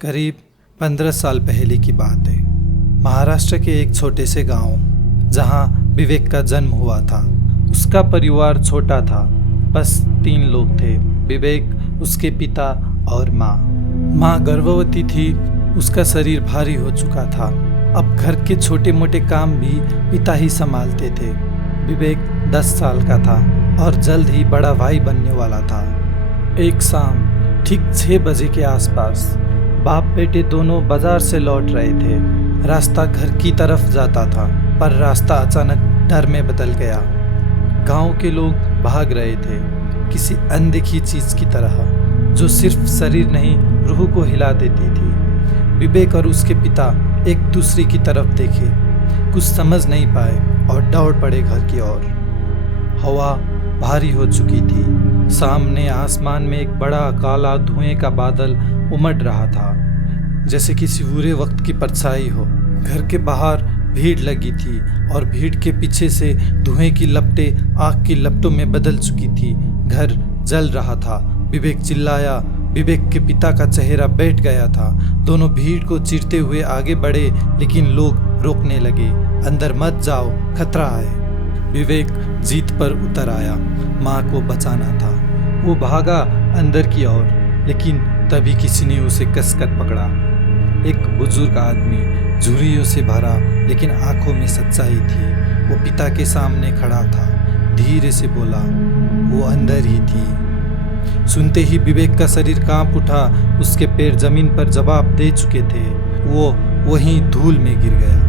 करीब 15 साल पहले की बात है। महाराष्ट्र के एक छोटे से गांव जहां विवेक का जन्म हुआ था। उसका परिवार छोटा था, बस 3 लोग थे, विवेक, उसके पिता और माँ। माँ गर्भवती थी, उसका शरीर भारी हो चुका था। अब घर के छोटे मोटे काम भी पिता ही संभालते थे। विवेक 10 साल का था और जल्द ही बड़ा भाई बनने वाला था। एक शाम ठीक 6 बजे के आसपास बाप बेटे दोनों बाजार से लौट रहे थे। रास्ता घर की तरफ जाता था, पर रास्ता अचानक डर में बदल गया। गांव के लोग भाग रहे थे, किसी अनदेखी चीज की तरह जो सिर्फ शरीर नहीं रूह को हिला देती थी। विवेक और उसके पिता एक दूसरे की तरफ देखे, कुछ समझ नहीं पाए और दौड़ पड़े घर की ओर। हवा भारी हो चुकी थी। सामने आसमान में एक बड़ा काला धुएं का बादल उमड़ रहा था, जैसे किसी बुरे वक्त की परछाई हो। घर के बाहर भीड़ लगी थी और भीड़ के पीछे से धुएं की लपटें आग की लपटों में बदल चुकी थी। घर जल रहा था। विवेक चिल्लाया। विवेक के पिता का चेहरा बैठ गया था। दोनों भीड़ को चीरते हुए आगे बढ़े, लेकिन लोग रोकने लगे। अंदर मत जाओ, खतरा है। विवेक जीत पर उतर आया। माँ को बचाना था। वो भागा अंदर की ओर, लेकिन तभी किसी ने उसे कसकर पकड़ा। एक बुजुर्ग आदमी, झुर्रियों से भरा लेकिन आंखों में सच्चाई थी। वो पिता के सामने खड़ा था। धीरे से बोला, वो अंदर ही थी। सुनते ही विवेक का शरीर कांप उठा। उसके पैर जमीन पर जवाब दे चुके थे। वो वहीं धूल में गिर गया।